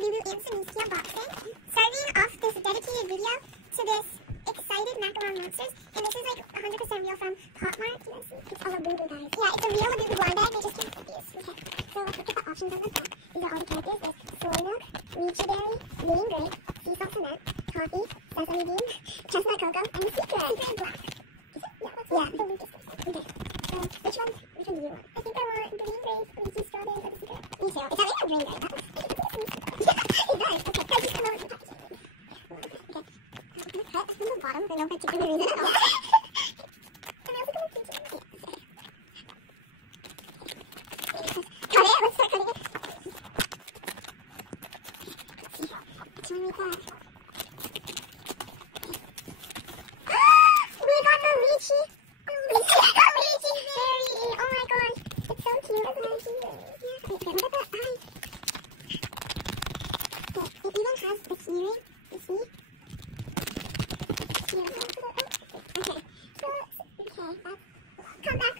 Lulu and Samiski unboxing. Starting off this dedicated video to this excited macaron monsters. And this is like 100% real from Potmart. You guys see? It's all Labubu, guys. Yeah, it's a real Labubu blonde bag. They just came with these. Okay. So let's look at the options on the front. These are all the characters. There's soy milk, lychee berry, green grape, sea salt cement, coffee, sesame bean, chestnut cocoa, and the secret. Secret in black. Is it? Yeah, the Lucas. Okay. So which one do you want? I think I want green grape, lychee strawberry, or the secret. Me too. It's having a green grape. That it does. Okay. Guys, just come over to the packaging. Okay. Cut from the bottom for no particular reason at all. And I also got a peach. Cut it. Let's start cutting it. Let's see. Which one we got? We got the lychee. Lychee berry. Oh my gosh. It's so cute. It's really cute. Yeah. Okay, look at the eye. Okay, it even has the keyring. You see? Okay, so come back